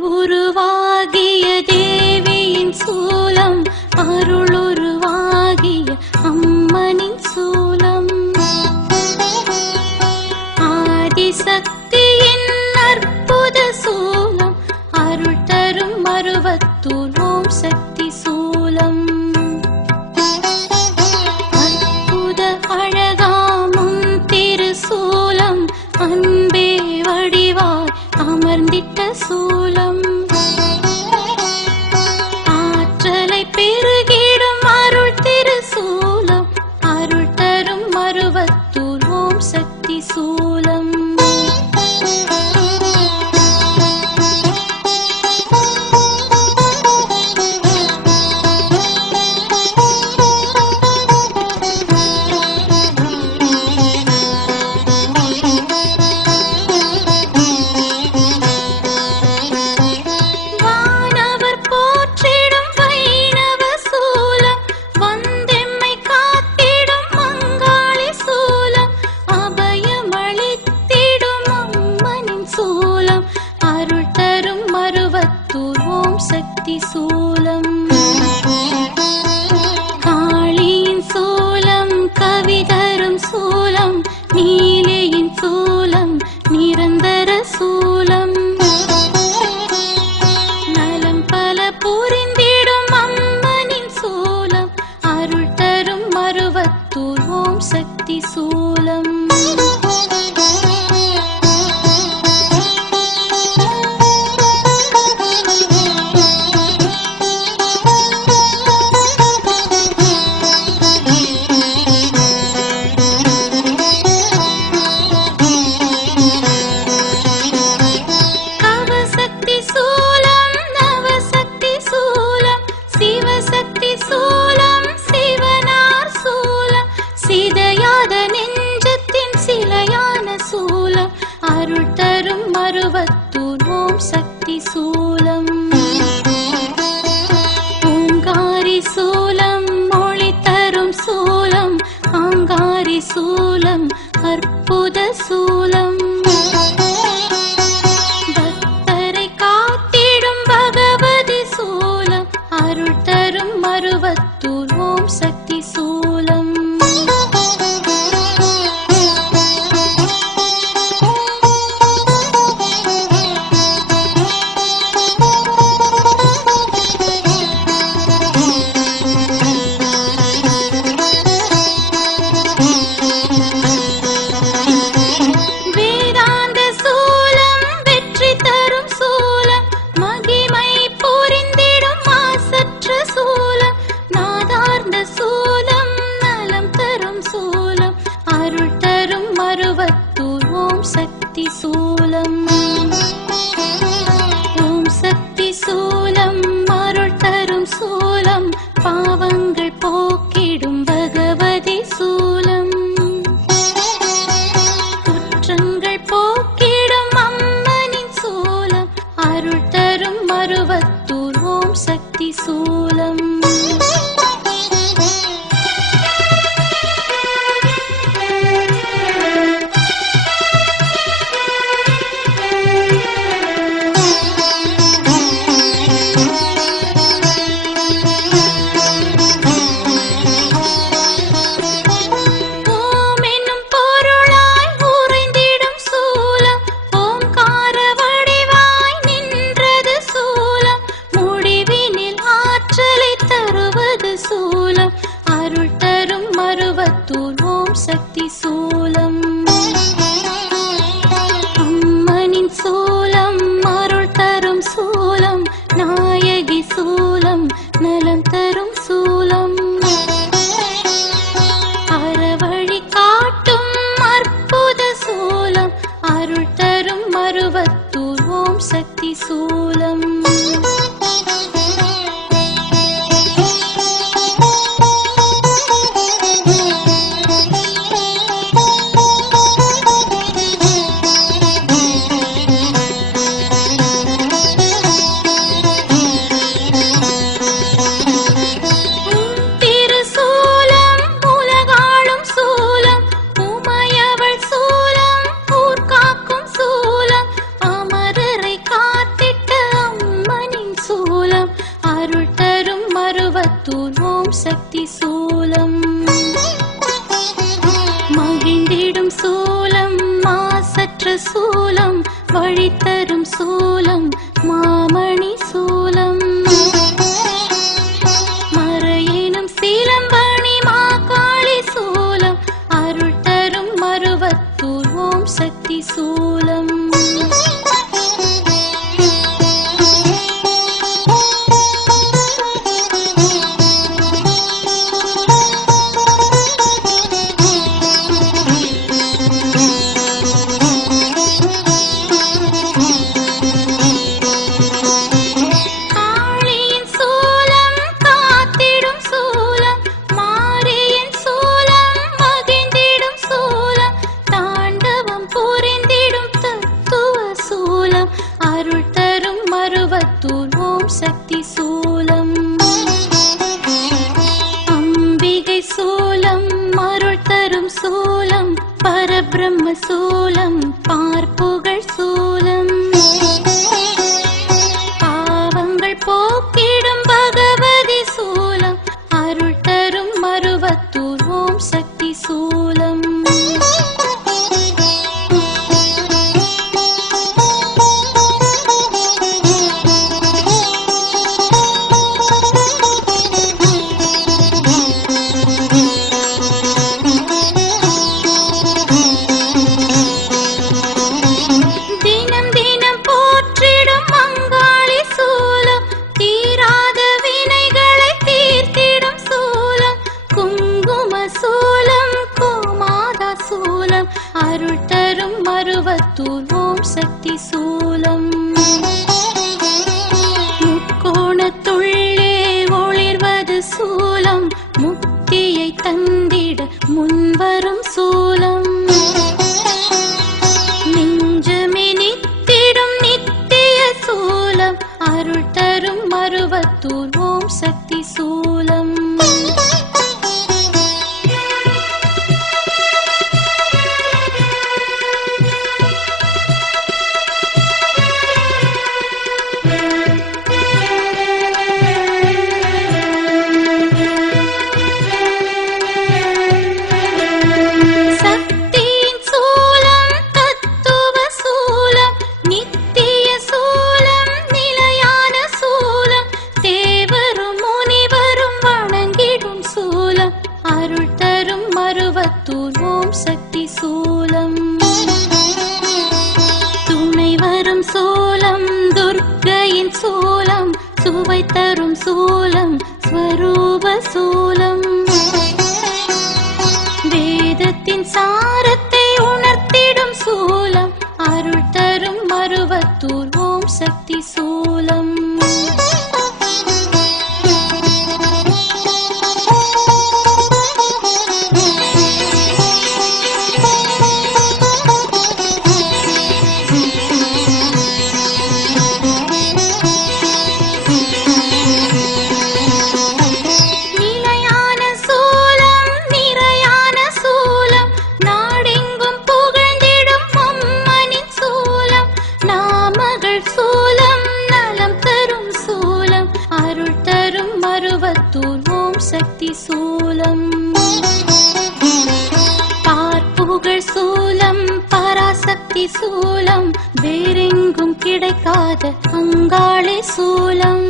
திருவுருவாகிய தேவியின் சூலம், அருளுருவாகிய அம்மனின் சூலம், ஆதிசக்தியின் அற்புத சூலம், அருள் தரும் மருவத்தூர் ஓம் சக்தி சூலம், அற்புத அழகாமும் திருசூலம், அன்பே வடிவாய் அமர்ந்திட்ட சூலம், ஆற்றலை பெருகிடும் அருள் திருசூலம், அருள் தரும் மருவத்தூர் ஓம் சக்தி சூலம், சக்தி சூலம், காளியின் சூலம், கவிதரும் சூலம், நீலியின் சூலம், நிரந்தர சூலம், நலம் பல புரிந்திடும் அம்மனின் சூலம், அருள் தரும் மருவத்தூர் ஓம் சக்தி சூலம், அருள் தரும் மருவத்தூர் ஓம் சக்தி சூலம், ஓங்காரி சூலம், மொழி தரும் சூலம், ஆங்காரி சூலம், அற்புத சூலம், பக்தரை காத்திடும் பகவதி சூலம், அருள் தரும் மருவத்தூர் ஓம் சக்தி சூலம், அருள் தரும் மருவத்தூர் ஓம் சக்தி சூலம், ஓம் சக்தி சூலம், அருள் தரும் சூலம், பாவங்கள் போக்கிடும் பகவதி சூலம், குற்றங்கள் போக்கிடும் அம்மனின் சூலம், அருள் தரும் மருவத்தூர் ஓம் சக்தி சூலம், சூலம், அருள் தரும் மருவத்தூர் ஓம் சக்தி சூலம், அம்மனின் சூலம், அருள் தரும் சூலம், நாயகி சூலம், நலம் தரும் சூலம், அறவழி காட்டும் அற்புத சூலம், அருள் தரும் மருவத்தூர் ஓம் சக்தி சூலம், வழித்தரும் சூலம் மாமணி சூலம் மறையேனும் சீலம்பணி மாகாளி சூலம் அருள் தரும் மருவத்தூர் ஓம் சக்தி சூலம் சக்தி சூலம் அம்பிகை சூலம் அருள் தரும் சூலம் பரபிரம்ம சூலம் பார்ப்புகழ் சூலம் பாவங்கள் போக்கிடும் பகவதி சூலம் அருள் தரும் மருவத்தூர் ஓம் சக்தி சூலம் அருள் தரும் மருவத்தூர் ஓம் சக்தி சூலம் முக்கோணத்துள்ளே ஒளிர்வது சூலம் முக்தியை தந்திட முன்வரும் சூலம் நெஞ்சமே நித்திடும் நித்திய சூலம் அருள் தரும் மருவத்தூர் ஓம் சக்தி சூலம் அருள் தரும் மருவத்தூர் ஓம் சக்தி சூலம் துணை வரும் சூலம் துர்க்கையின் சூலம் சுவை தரும் சூலம் ஸ்வரூப சூலம் வேதத்தின் சாரத்தை உணர்த்திடும் சூலம் அருள் தரும் மருவத்தூர் ஓம் சக்தி சூலம் மருவத்தூர் ஓம் சக்தி சூலம் பார்ப்புகழ் சூலம் பராசக்தி சூலம் வேறெங்கும் கிடைக்காத அங்காளி சூலம்